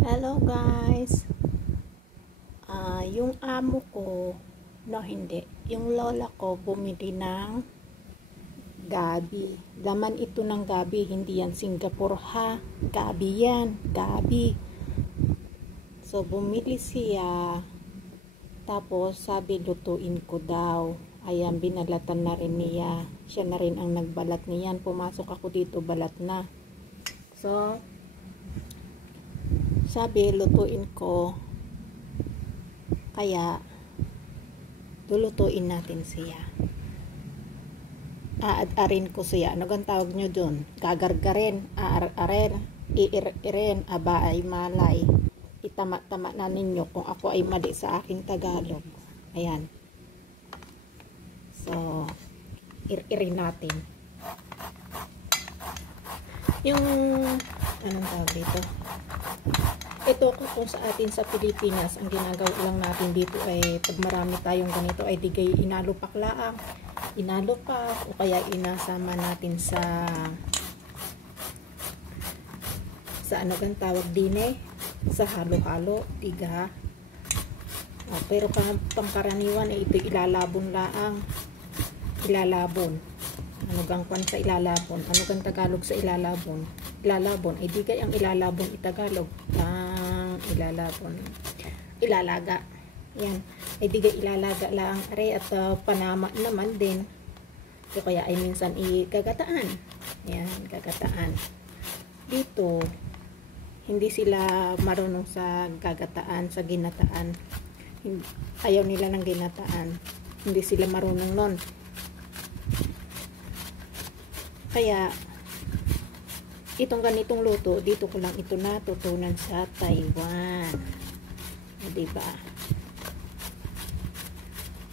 Hello guys. Yung amo ko, no hindi, yung lola ko bumili ng gabi. Laman ito ng gabi, hindi yan Singapore ha. Gabi yan, gabi. So bumili siya, tapos sabi lutuin ko daw. Ayan, binalatan na rin niya. Siya na rin ang nagbalat niyan. Pumasok ako dito, balat na. So, sabi lutuin ko, kaya lulutuin natin siya. Aad-arin ko siya. Ano gang tawag nyo dun? Gagargarin, aar-aren, iir-irin, aba ay malay. Itama-tama na ninyo kung ako ay mali sa aking Tagalog. Ayan. So, ir-irin natin. Yung, anong tawag dito? Ito kung sa atin sa Pilipinas, ang ginagawa lang natin dito ay pag marami tayong ganito ay digay inalupak laang. Inalupak o kaya inasama natin sa ano gang tawag din sa halo-halo, tiga. Pero pangkaraniwan ay ito ilalabon laang. Ilalabon. Ano gang kwan sa ilalabon? Ano gang Tagalog sa ilalabon? Ilalabon ay digay ang ilalabon itagalog. Ilalabon. Ilalaga. Yan. Ay digay ilalaga lang are at panama naman din. So, kaya ay minsan gagataan. Yan, gagataan. Dito hindi sila marunong sa gagataan, sa ginataan. Ayaw nila ng ginataan. Hindi sila marunong nun. Kaya itong ganitong luto, dito ko lang ito natutunan sa Taiwan. Diba?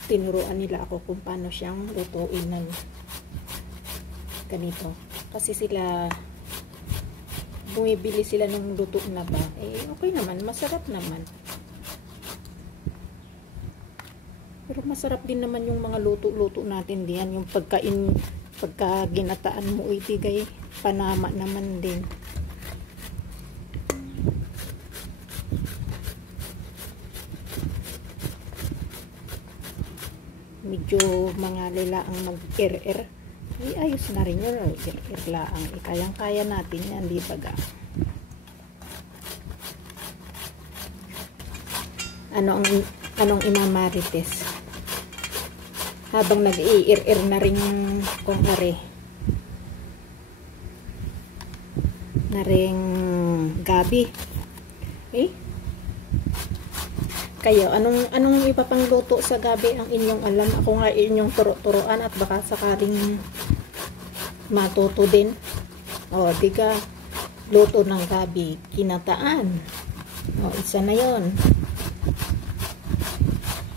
Tinuruan nila ako kung paano siyang lutuin ng ganito. Kasi sila, bumibili sila ng luto na ba? Okay naman, masarap naman. Pero masarap din naman yung mga luto-luto natin diyan. Yung pagka ginataan mo itigay panama naman din. Medyo mga lila ang mag-ir-ir. Ay, ayos na rin yun. Ir-ir laang. Kayang-kaya natin yan, di ba ga? Anong imamarites? Habang nag-i-ir-ir na rin kung are na ring gabi. Kayo, anong ipapangluto sa gabi ang inyong alam? Ako nga inyong turo-turoan at baka sakaling matuto din. O, diga, luto ng gabi, kinataan. O, isa na yon.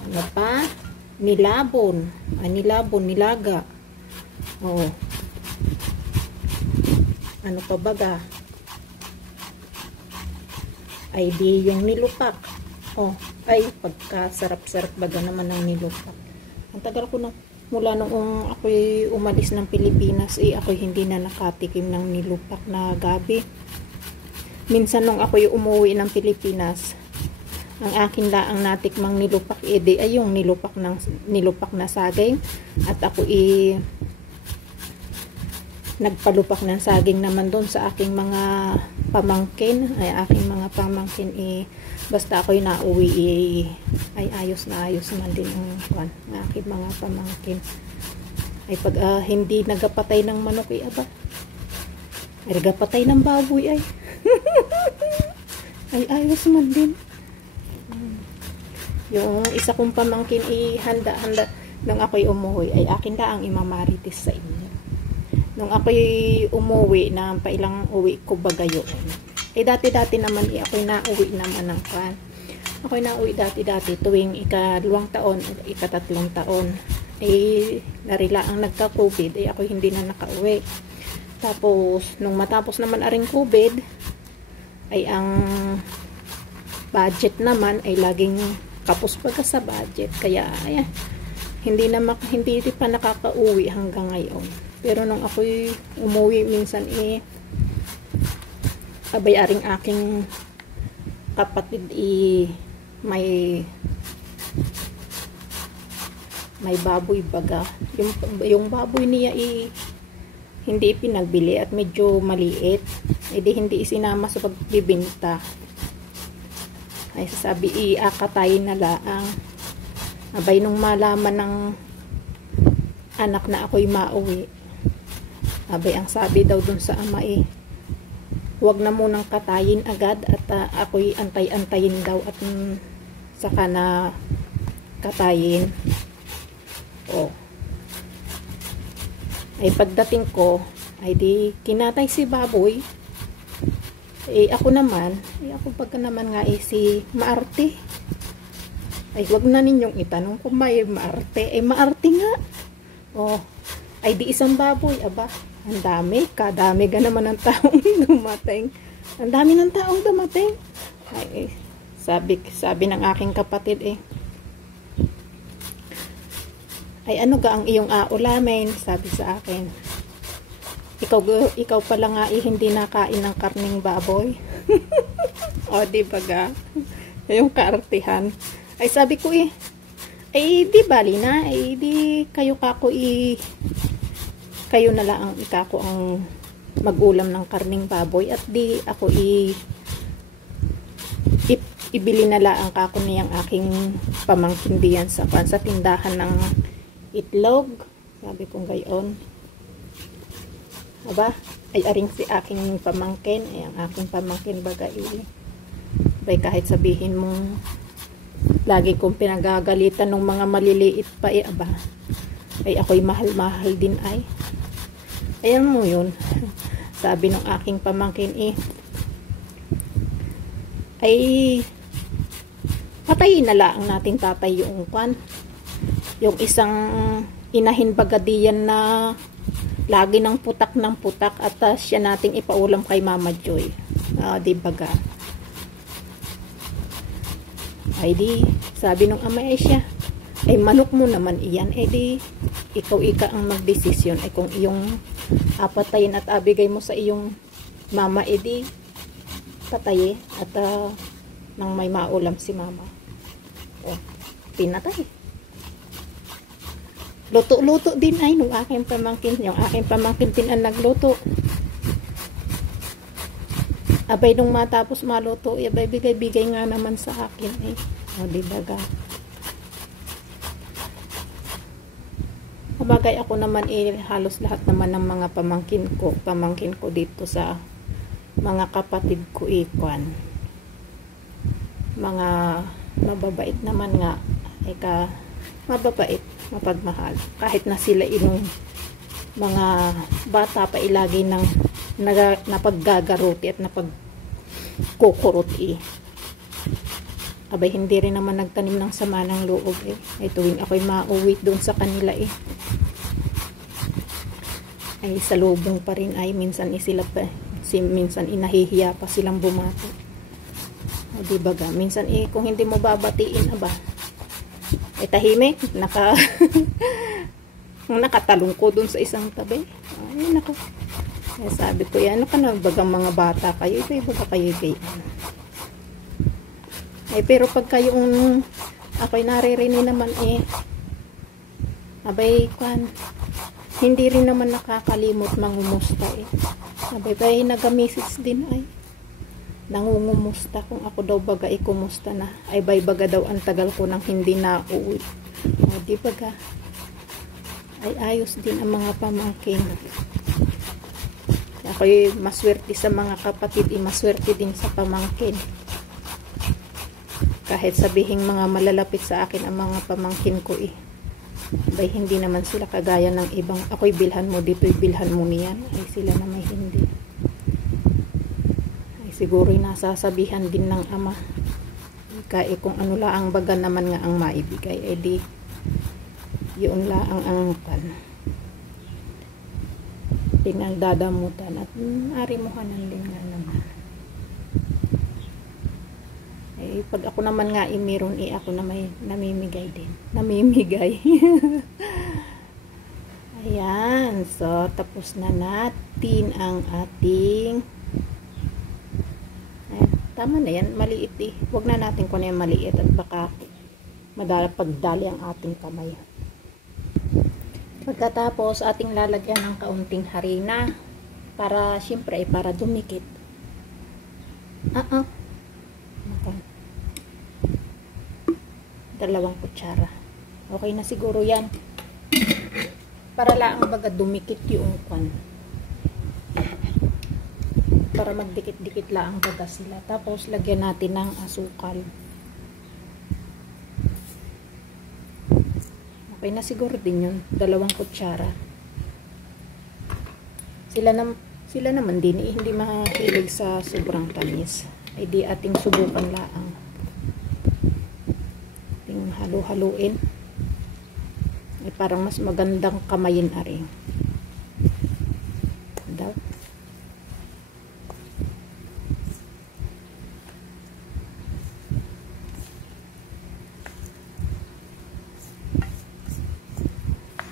Ano pa? Nilabon. Nilabon, nilaga. O. Ano pa baga? Ay di yung nilupak. Ay pagkasarap-sarap baga naman ng nilupak. Ang tagal ko na, mula noong ako'y umalis ng Pilipinas, ako'y hindi na nakatikim ng nilupak na gabi. Minsan nung ako'y umuwi ng Pilipinas, ang akin laang natikmang nilupak ay yung nilupak na saging, at ako nagpalupak ng saging naman doon sa aking mga pamangkin. Aking mga pamangkin basta ako'y nauwi ay ayos na ayos man din ang aking mga pamangkin. Ay pag hindi nagapatay ng manok aba, ay nagapatay ng baboy ay ay ayos man din. Yung isa kong pamangkin handa-handa nung ako'y umuwi ay akin lang ang imamarites sa inyo. Nung ako'y umuwi na pailang uwi ko bagayo. Dati-dati naman ako'y nauwi naman ng kan. Ako'y nauwi dati-dati tuwing ika-2 taon, ika-3 taon. Narila ang nagka-COVID, ako'y hindi na nakauwi. Tapos, nung matapos naman aring COVID, ay ang budget naman ay laging kapos pagka sa budget. Kaya, ayan, hindi pa nakakauwi hanggang ngayon. Pero nung ako'y umuwi minsan abay aring aking kapatid may baboy baga. Yung baboy niya hindi pinagbili at medyo maliit. Hindi isinama sa pagbibinta. Ay sabi akatayin na laang. Abay nung malaman ng anak na ako'y mauwi. Abay ang sabi daw dun sa ama huwag na munang katayin agad at ako'y antay-antayin daw at saka na katayin. Ay pagdating ko ay di kinatay si baboy. Ako naman ako pagka naman nga si maarte. Ay wag na ninyong itanong kung may maarte. Maarte nga. Ay di isang baboy. Aba, ang dami. Kadami ga naman ng taong dumating. Ang dami ng taong dumating. Ay sabi ng aking kapatid ay ano ga ang iyong ulamin? Sabi sa akin. Ikaw pala nga hindi nakain ng karning baboy. Di ba ga? Yung kaartihan. Ay sabi ko di bali na. Di kayo kako kayo na lang ang ikako ang mag-ulam ng karning baboy at di ako ibili na lang kako niyang aking pamangkin diyan sa tindahan ng itlog. Sabi kong gayon. Aba, ay aring si aking pamangkin. Ay ang aking pamangkin baga bay kahit sabihin mong lagi kong pinagagalitan ng mga maliliit pa aba. Ay ako'y mahal-mahal din ay. Ayan mo yun. Sabi ng aking pamangkin ay patayin na lang natin tatay yung yung isang inahin bagadiyan na lagi ng putak at siya nating ipaulam kay Mama Joy. Di baga. Ay di sabi ng ama siya ay manok mo naman iyan. Di ikaw ang magdesisyon. Kung iyong patayin at abigay mo sa iyong mama di patayin at nang may maulam si mama. Pinatay. Luto-luto din ay nung aking pamangkin. Yung aking pamangkin din ang nagluto. Abay nung matapos maluto, abay bigay-bigay nga naman sa akin di baga. Kumagay ako naman halos lahat naman ng mga pamangkin ko dito sa mga kapatid ko mga mababait naman nga mababait, mapagmahal kahit na sila inong mga bata pa ilagi ng napaggagaruti at napagkukurot abay hindi rin naman nagtanim ng sama ng loob ay tuwing ako'y mauwi doon sa kanila ay salubong pa rin ay minsan sila pa minsan nahihiya pa silang bumati. Di ba ga? Minsan kung hindi mo babatiin aba tahimik nakatalong ko dun sa isang tabi. Ay nako. Sabi ko yan, ano ka na bagang mga bata kayo? Baga kayo pero pag kayong ako'y naririnig naman abay hindi rin naman nakakalimot mangumusta abay naga-message din ay nangungumusta kung ako daw baga kumusta na ay bay baga daw ang tagal ko nang hindi na uuwi. Di baga ay ayos din ang mga pamangkin. Ako'y maswerte sa mga kapatid maswerte din sa pamangkin. Kahit sabihing mga malalapit sa akin ang mga pamangkin ko bay hindi naman sila kagaya ng ibang ako'y bilhan mo dito'y bilhan mo niyan ay sila na may hindi ay siguro nasasabihan din ng ama kung ano laang baga naman nga ang maibigay di yun laang ang pinagdadamutan at arimuhanan din nga naman. Pag ako naman nga meron ako na may namimigay din. Namimigay. Ayan. So, tapos na natin ang ating Tama na yan, maliit eh. Huwag na natin kung ano yung maliit at baka pagdali ang ating kamay. Pagkatapos, ating lalagyan ng kaunting harina para, syempre, para dumikit. Okay. 2 kutsara. Okay na siguro yan. Para lang baga dumikit yung kwan. Para magdikit-dikit lang baga sila. Tapos, lagyan natin ng asukal. Okay na siguro din yun. 2 kutsara. Sila naman din eh, hindi mahilig sa sobrang tamis. Ay di ating subukan laang. Ating halo-haluin. Ay parang mas magandang kamayin ari. Daw.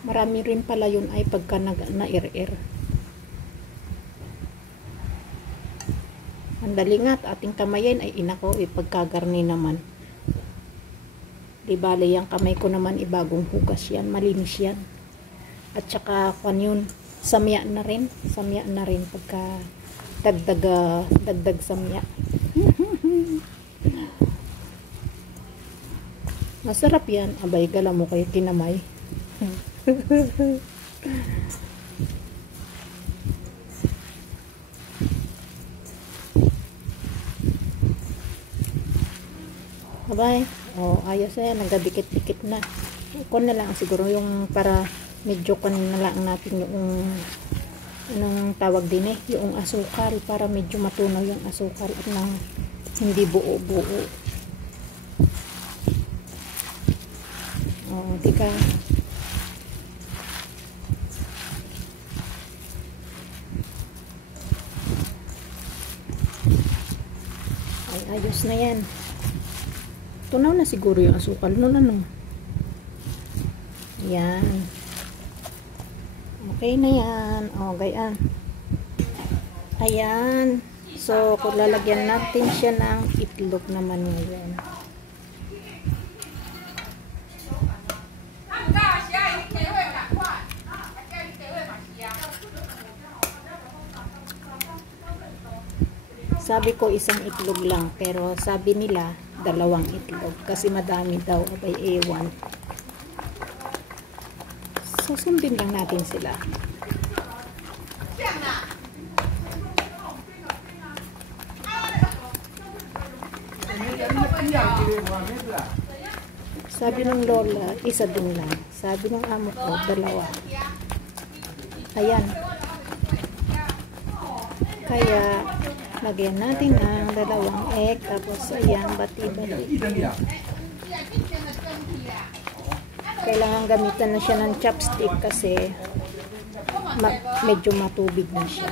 Marami rin pala yun ay pagka na-ir-ir. Ang dali nga at ating kamayin ay inako pagkagarni naman. Di bale yung kamay ko naman ibagong hugas yan, malinis yan. At saka kwan yun, samya na rin pagka dagdag samya. Masarap yan, abay gala mo kayo kinamay. Abay, ayos na yan, nagdadikit-dikit na. Kung na lang siguro yung para medyo na lang natin yung anong tawag din eh, yung asukal para medyo matunaw yung asukal at nang hindi buo-buo. Di ka ay ayos na yan. Tunaw na siguro yung asukal nun ano. Yan. Okay na yan. Gayaan. Ayan. So, kung lalagyan natin siya ng itlog naman ngayon. Sabi ko isang itlog lang, pero sabi nila 2 itlog kasi madami daw, abay ewan. So sundin lang natin sila. Sabi ng lola, 1 din lang. Sabi ng amo ko, 2. Ayan. Kaya lagyan natin ang 2 egg, tapos ayan, bati-bati. Kailangan gamitan na siya ng chopstick kasi medyo matubig na siya.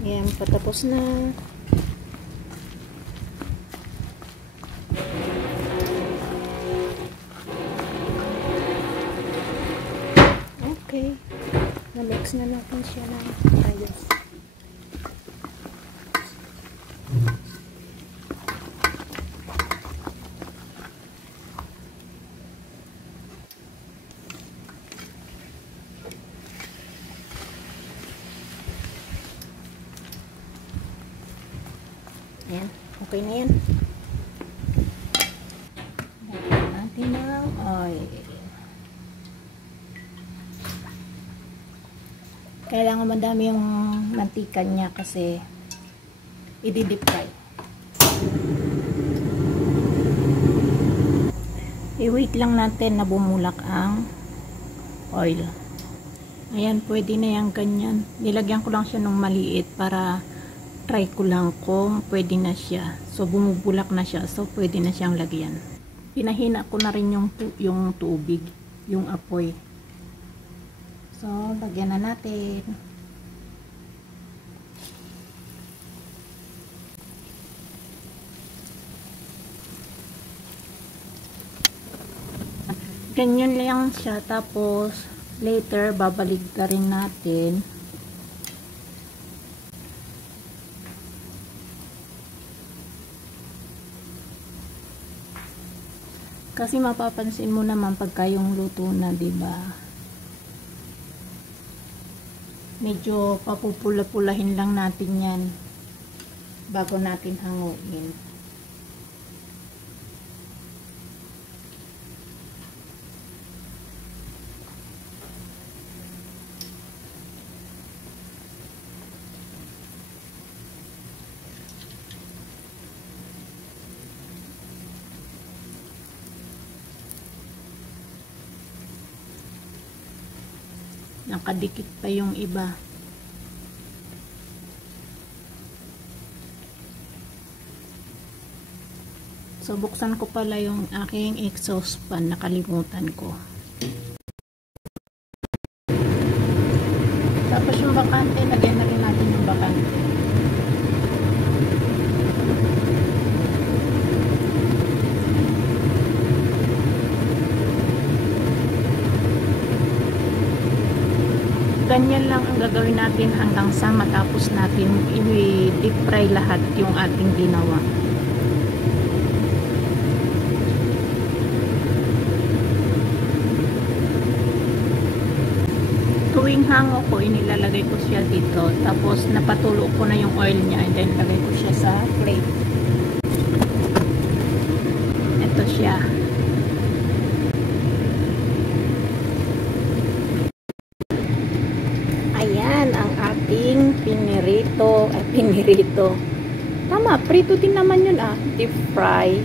Ayan, patapos na. Okay. Na-mix na natin siya ng ayos. Ayan, okay na yan. Lagyan natin ng oil. Kailangan madami yung mantika niya kasi i-deep fry. I-wait lang natin na bumulak ang oil. Ayan, pwede na yan ganyan. Nilagyan ko lang siya ng maliit para try ko lang kung pwede na siya. So, bumubulak na siya. So, pwede na siyang lagyan. pinahina ko na rin yung tubig, yung apoy. So, lagyan na natin. Ganyan lang siya, tapos later babalik na rin natin. Kasi mapapansin mo naman pagka yung luto na, 'di ba? Medyo papupula-pulahin lang natin 'yan bago natin hanguin. Nakadikit pa yung iba. So, buksan ko pala yung aking exhaust fan. Nakalimutan ko. Tapos yung bakante, lagyan na rin natin yung bakante. Ganyan lang ang gagawin natin hanggang sa matapos natin i-deep fry lahat yung ating ginawa. Tuwing hango ko, inilalagay ko siya dito. Tapos napatulo ko na yung oil niya and then lagay ko siya sa plate. Ito siya. Ayan ang ating pinirito. Pinirito. Tama, prito din naman yun deep fry.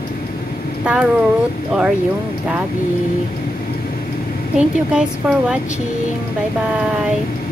Taro root or yung gabi. Thank you guys for watching. Bye bye.